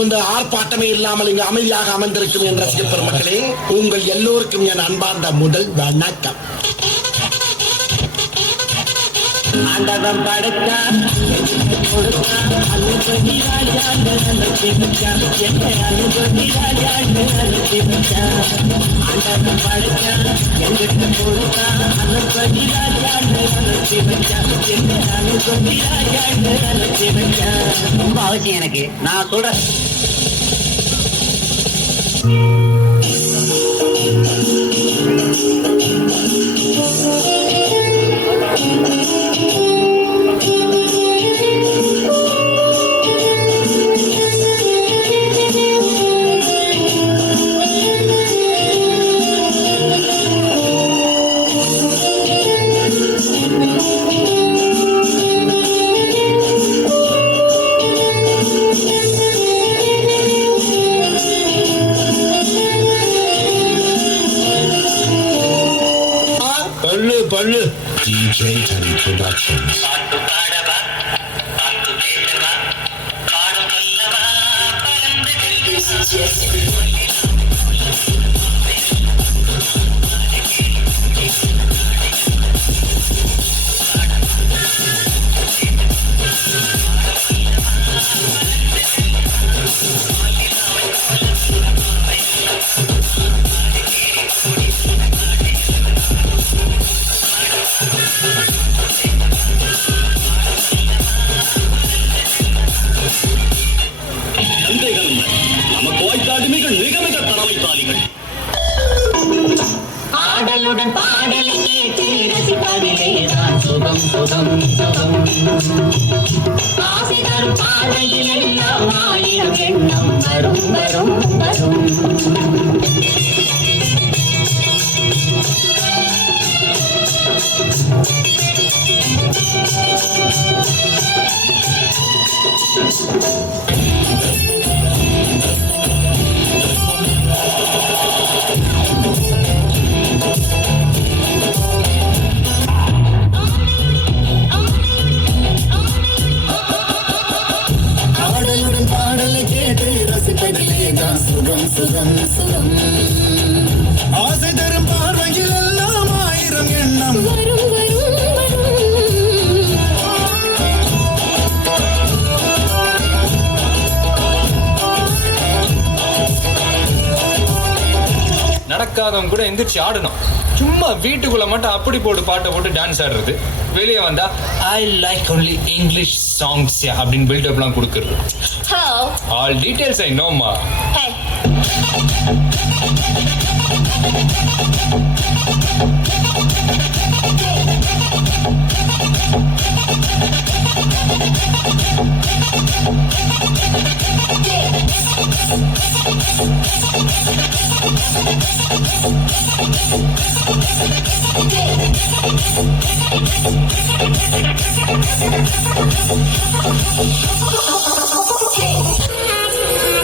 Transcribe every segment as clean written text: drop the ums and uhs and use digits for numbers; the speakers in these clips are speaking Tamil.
வந்து ஆர்ப்பாட்டமே இல்லாமல் இங்கு அமைதியாக அமர்ந்திருக்கும் என் ரசிக பெருமக்களே, உங்கள் எல்லோருக்கும் என் அன்பார்ந்த முதல் வணக்கம். ஆண்டவன் படைத்தான் அனுபதி ராஜாண்டு அனுப்பிச்சான் என்னை அனுபதி ராஜாண்டு அனுப்பிச்சான். ஆண்டவன் படைத்தான் எங்கிட்ட கொடுத்தான் அனுபதி ராஜாண்டு அனுப்பிச்சான் என்னை அனுபதி ராஜாண்டு அனுப்பிச்சான். ரொம்ப அவசியம் எனக்கு, நான் சொல்றேன். DJ Teddy Productions. ஆடலுடன் பாடலை கேட்டு ரசிப்பதிலேதான் சுகம் சுகம் சுகம். ஆசை தரும் பாதையில் எல்லாம் ஆயிரம் எண்ணம் வரும் வரும் வரும். சுகம் சுகம் சுகம். ஆசை தரும் பார்வையில் எல்லாம் ஆயிரம் எண்ணம் வரும் வரும் வரும். நடக்காதவங்க கூட எந்திரிச்சு ஆடணும். சும்மா வீட்டுக்குள்ள மட்டும் அப்படி போட்டு பாட்டை போட்டு டான்ஸ் ஆடுறது, வெளியே வந்தா I like only English songs அப்படின்னு பில்டப்லாம் கொடுக்குறது. ஆல் டீடைல்ஸ் ஐ நோமா.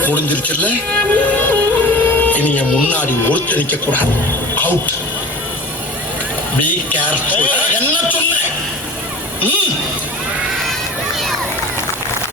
முடிஞ்சிருச்சுல்ல, இனி என் முன்னாடி ஒருத்தர் நிக்க கூடாது. அவுட். Be careful. என்ன சொன்னேன்?